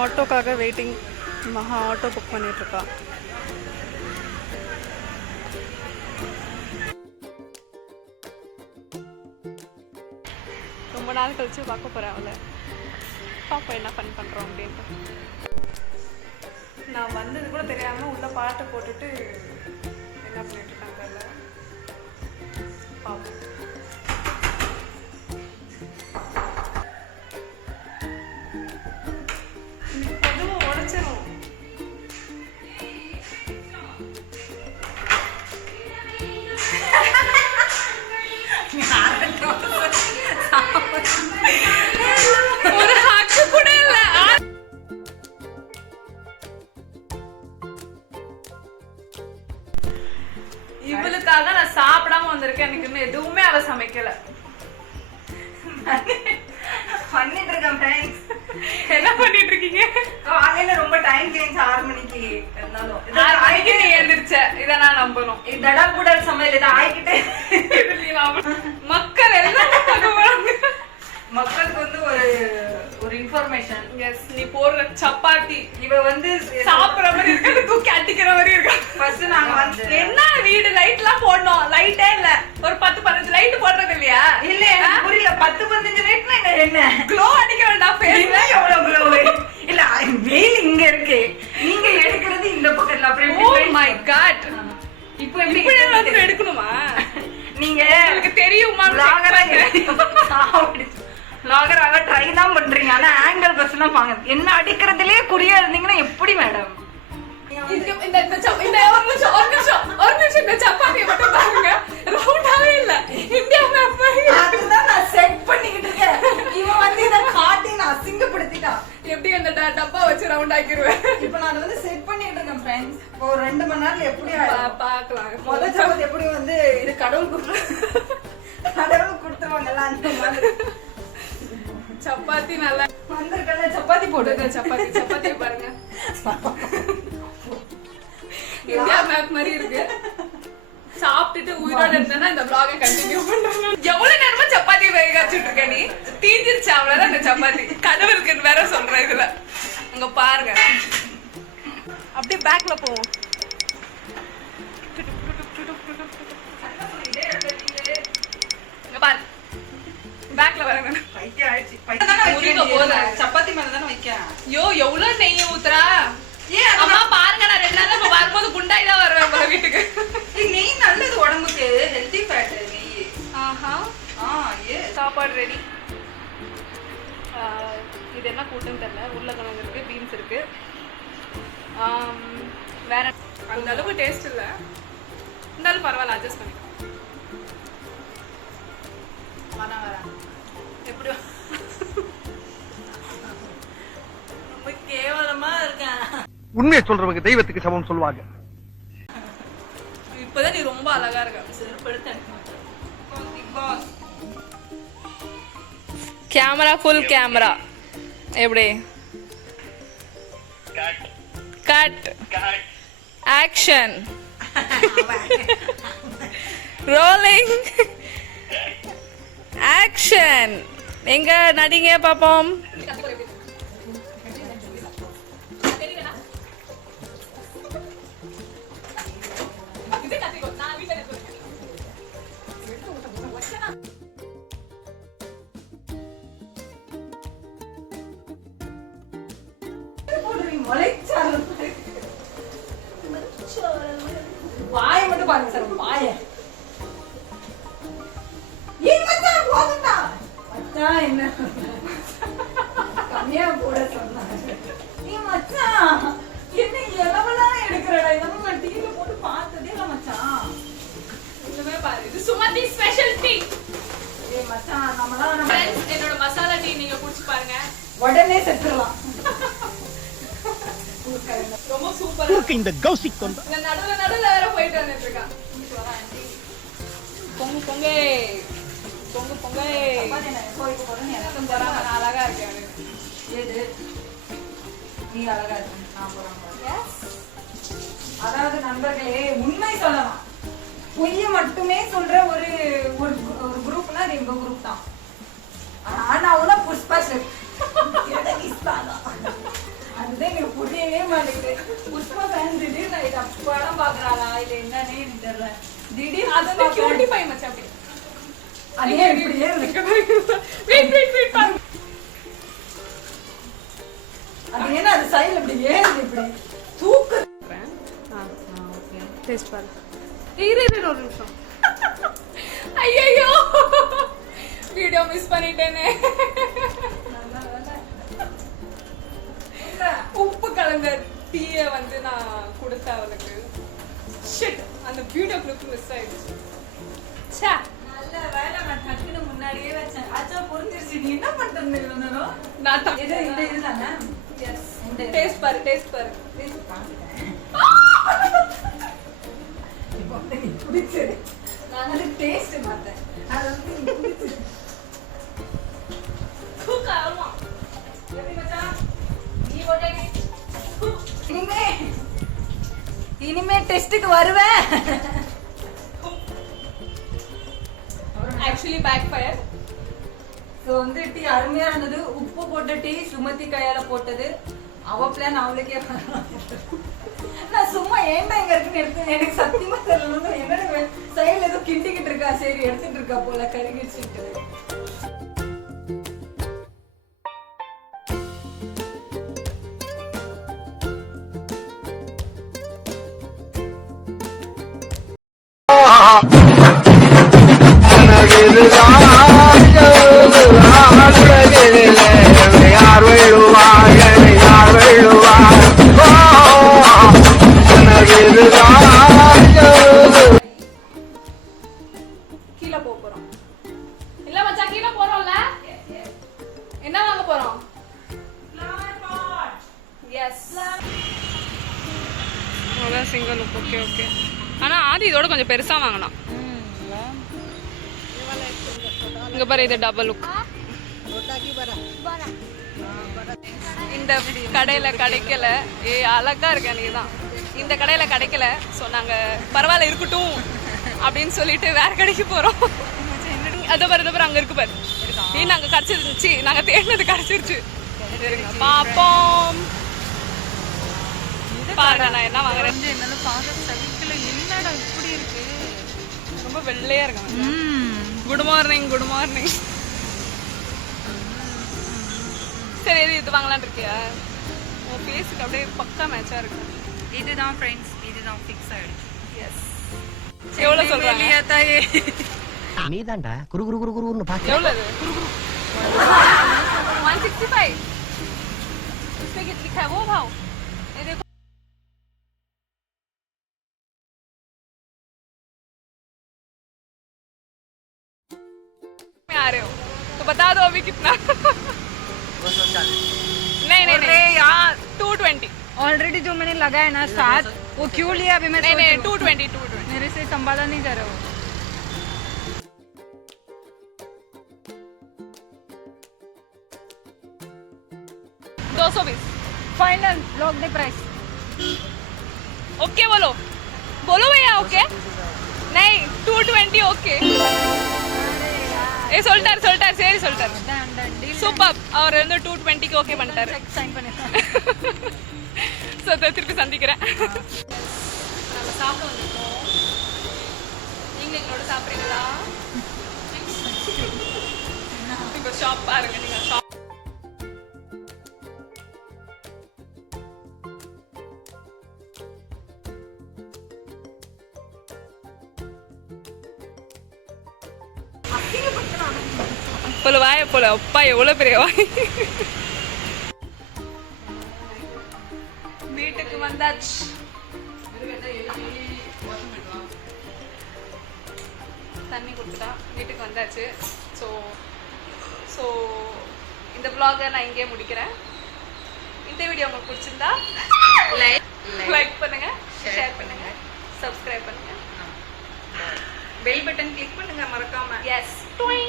ஆட்டோக்காக waiting. மகா auto book பண்ணிட்டுருக்கா. ரொம்ப நாள் கழிச்சு பார்க்க போகிறேன் அவளை. பாப்பா என்ன ஃபன் பண்ணுறோம் அப்படின்ட்டு. நான் வந்தது கூட தெரியாமல் உள்ள பாட்டை போட்டுட்டு என்ன பண்ணிட்டு இருக்காங்க தெரியல. பாப்போம். பொதுவாக உடைச்சிடும். ஒரு ஹக்கு கூட இல்ல. இவளுக்காக நான் சாப்பிடாம வந்திருக்கேன். எனக்கு இன்னும் எதுவுமே அவ சமைக்கல. பண்ணிட்டு இருக்கேன் ஃப்ரெண்ட்ஸ். என்ன பண்ணிட்டு இருக்கீங்க? காலையில ரொம்ப டைம் சேஞ்ச் 6 மணிக்கு இருந்தாலும் 6 மணிக்கு நீ எழுந்திருச்ச. இதை நான் நம்பணும். இதடா கூட சமையல் இதை ஆயிக்கிட்டு மக்கள் எல்லாம் மக்களுக்கு வந்து ஒரு இன்ஃபர்மேஷன். எஸ், நீ போடுற சப்பாத்தி இவ வந்து சாப்பிடுற மாதிரி இருக்கு, தூக்கி அடிக்கிற மாதிரி இருக்கு. ஃபர்ஸ்ட் நாங்க வந்து என்ன வீடு லைட் எல்லாம் போடணும். லைட்டே இல்ல. ஒரு 10-15 லைட் போடுறது இல்லையா? இல்ல புரியல. 10-15 லைட்னா என்ன க்ளோ அடிக்க வேண்டாம் ஃபேஸ்ல. எவ்வளவு க்ளோ இல்ல, வெயில் இங்க இருக்கு, நீங்க எடுக்கிறது இந்த பக்கத்துல. Oh my God. இப்போ எப்படி எடுக்கணுமா? நீங்க எனக்கு தெரியுமா? லாகராக ட்ரை தான் பண்றீங்க. ஆனா ஆங்கிள் பர்சன்லாம் பாங்க. என்ன அடிக்கிறதுலயே குறியா இருந்தீங்கன்னா எப்படி மேடம்? சப்பாத்தியை மட்டும் பாருங்க, ரவுண்டாவே இல்ல. இந்தியா மேப் அதுதான் நான் செட் பண்ணிக்கிட்டு இருக்கேன். இவன் வந்து இதை காட்டி நான் அசிங்கப்படுத்திட்டான். எப்படி அந்த டப்பா வச்சு ரவுண்ட் ஆக்கிடுவேன். இப்ப நான் அதை வந்து செட் பண்ணிட்டு இருக்கேன் ஃப்ரெண்ட்ஸ். ஒரு 2 மணி நேரத்துல எப்படி பாக்கலாம். முதல் சப்பாத்தி எப்படி வந்து இது கடவுள் கொடுத்துருவாங்கல்ல அந்த மாதிரி. சப்பாத்தி நல்லா வந்திருக்கல, சப்பாத்தி போடுங்க. சப்பாத்தி பாருங்க, இந்தியா மேப் மாதிரி இருக்கு. சாப்பிட்டுட்டு உயிரோட இருந்தா இந்த vlog கண்டினியூ பண்றேன். எவ்வளவு நேரமா சப்பாத்தி வேக வச்சுட்டு இருக்க நீ? தீஞ்சிருச்சு அவ்வளவுதான் இந்த சப்பாத்தி. கடவுளுக்கு வேற சொல்றேன் இதுல. அங்க பாருங்க, அப்படியே பேக்ல போவோம். பாரு, பேக்ல வரங்க. சப்பாத்தி மேலதானே வைக்க. யோ எவ்வளவு நெய் ஊத்துறா? அம்மா பாருங்க, நான் 2 நாள் வரும்போது குண்டாய் தான் வருவேன் போல வீட்டுக்கு. நெய் நல்லது உடம்புக்கு, ஹெல்தி ஃபேட் நெய். ஆஹா. சாப்பாடு ரெடி. இது என்ன கூட்டுன்னு தெரியல. உருளைக்கிழங்கு இருக்கு, பீன்ஸ் இருக்கு. வேற அந்த அளவுக்கு டேஸ்ட் இல்லை, இருந்தாலும் பரவாயில்ல, அட்ஜஸ்ட் பண்ணிக்கலாம். எப்படி ரொம்ப கேவலமா இருக்கேன். உண்மையை சொல்றவங்க தெய்வத்துக்கு சமம் சொல்லுவாங்க. இப்பதான் நீ ரொம்ப அழகா இருக்க. Camera full camera. எப்படி? Cut action rolling action. எங்க நடிங்க பாப்போம். வாய மட்டும் பாருங்க சார், வாய என்ன கம்மியா போட சொன்னாங்க. நீ மச்சான் என்ன எவ்வளவு எடுக்கிறடா? இதெல்லாம் டிவில போட்டு பார்த்ததே இல்ல மச்சான். இன்னுமே பாரு, இது சுமதி ஸ்பெஷல் டீ. ஏய் மச்சான், நம்மலாம் ஃப்ரெண்ட்ஸ், என்னோட மசாலா டீ நீங்க குடிச்சு பாருங்க, உடனே செத்துறலாம். ரொம்ப சூப்பரா இந்த கௌசிக் கொண்ட நடுவுல வேற போயிட்டு வந்துட்டு இருக்கா. பொங்கு பொங்கே பொங்கு பொங்கே எனக்கும் தராம நான் அழகா இருக்கேன். ஏது நீ அழகா இருக்க, நான் போறேன். அதாவது நண்பர்களே, உண்மை சொல்லலாம், பொய்ய மட்டுமே சொல்ற ஒரு குரூப்னா அது எங்க குரூப் தான். ஆனா புஷ்பா அதுதான் எனக்கு புரியவே மாட்டேங்குது. புஷ்பா ஃபேன் திடீர்னு இதை படம் பாக்குறாளா இல்ல என்னன்னே எனக்கு தெரியல. திடீர்னு அது வந்து கியூட்டி பை மச்சான் அப்படி. அதே இப்படியே இருக்கு. வெயிட் பாருங்க. அது என்ன அது சைடுல இப்படி ஏறுது இப்படி தூக்கு. ஓகே டேஸ்ட் பாரு. இரு ஒரு நிமிஷம். ஐயோ வீடியோ மிஸ் பண்ணிட்டேனே. உப்பு கலந்த டீயை வந்து நான் கொடுத்தேன் அவளுக்கு. ஷிட், அந்த வீடியோ கிளிப் மிஸ் ஆயிடுச்சு. ச்சே, நல்ல வேளை நான் டக்குனு முன்னாடியே வச்சேன். அச்சா புரிஞ்சிருச்சு. நீ என்ன பண்றது இவ்வளவு நேரம்? நான் இது இந்த இதுதானே? எஸ். டேஸ்ட் பாரு. டேஸ்ட் பாத்துட்டேன். இப்போ வந்து நீ குடிச்சது. நான் வந்து டேஸ்ட் பார்த்தேன். அது வந்து நீ குடிச்சது. தூக்காமா. எப்படி மச்சான்? நீ போட்டே. இனிமே டெஸ்டுக்கு வருவேன். Actually backfire. ஸோ வந்து டீ அருமையா இருந்தது. உப்பு போட்ட டீ சுமதி கையால போட்டது. அவ பிளான் அவளுக்கே நான் சும்மா ஏன்டா எங்க இருக்குன்னு எடுத்து எனக்கு சத்தியமா தெரியல. என்ன சைடுல ஏதோ கிண்டிக்கிட்டு இருக்கா. சரி எடுத்துட்டு இருக்கா போல கருகிடுச்சுட்டு. யார் வெள்ளுவார் யார் வெள்ளுவார் கீழே போறோம். இல்ல மச்சான் கீழே போறோம்ல. என்ன வாங்க போறோம்? எஸ். அதான் சிங்கிள் லுக். ஓகே. ஆனா ஆதி இதோட கொஞ்சம் பெருசா வாங்கலாம். இங்க பாரு, இது டபுள் லுக். இந்த கடையில கிடைக்கல. அழகா இருக்க நீதான். இந்த கடையில கிடைக்கல. ஸோ நாங்க பரவாயில்ல இருக்கட்டும் அப்படின்னு சொல்லிட்டு வேற கடைக்கு போறோம். அதோ பாரு அங்க இருக்கு பாரு. நாங்க கிடைச்சிருந்துச்சு. நாங்க தேடினது கிடைச்சிருச்சு. பாப்போம். பாருங்க நான் என்ன வாங்குறேன். ரொம்ப வெள்ளையா இருக்காங்க. Good morning. சரி இது வாங்கலாம்னு இருக்கியா? உன் ஃபேஸுக்கு அப்படியே பக்கா மேட்சா இருக்கு. இதுதான் ஃப்ரெண்ட்ஸ். இதுதான் ஃபிக்ஸ் ஆயிடுச்சு. எஸ். எவ்வளவு சொல்றாங்க? தாயே நீதான்டா குரு குரு குரு குருன்னு பாக்க. எவ்வளவு? 165. इसमें कितना लिखा है वो भाव? ये देखो. में आ रहे हो तो बता दो अभी कितना. नहीं यार 220 ऑलरेडी जो मैंने लगाया ना 7 वो क्यों लिया अभी मैं नहीं 220 मेरे से संभाला नहीं जा रहा वो. Final lock the price. Okay बोलो भैया. ओके नहीं 220 ओके. ஏ சொல்லிட்டார் சரி சொல்லிட்டார். சூப்பர். அவர் வந்து 220 க்கு ஓகே பண்ணிட்டாரு. சைன் பண்ணிட்டேன். சோ திருப்பி சந்திக்கிறேன். நம்ம சாப்பிட வந்திருக்கோம். நீங்க எங்களோட சாப்பிடுறீங்களா? இப்போ ஷாப் பாருங்க. நீங்க ஷாப் போல வாய போல. அப்பா எவ்வளவு பெரிய வாய். வீட்டுக்கு வந்தாச்சு. தண்ணி கொடுத்துட்டா வீட்டுக்கு வந்தாச்சு. ஸோ இந்த vlog-ஐ நான் இங்கே முடிக்கிறேன். இந்த வீடியோ உங்களுக்கு பிடிச்சிருந்தா லைக் பண்ணுங்க, ஷேர் பண்ணுங்க, சப்ஸ்கிரைப் பண்ணுங்க, பெல் பட்டன் கிளிக் பண்ணுங்க மறக்காம. எஸ். பாய்.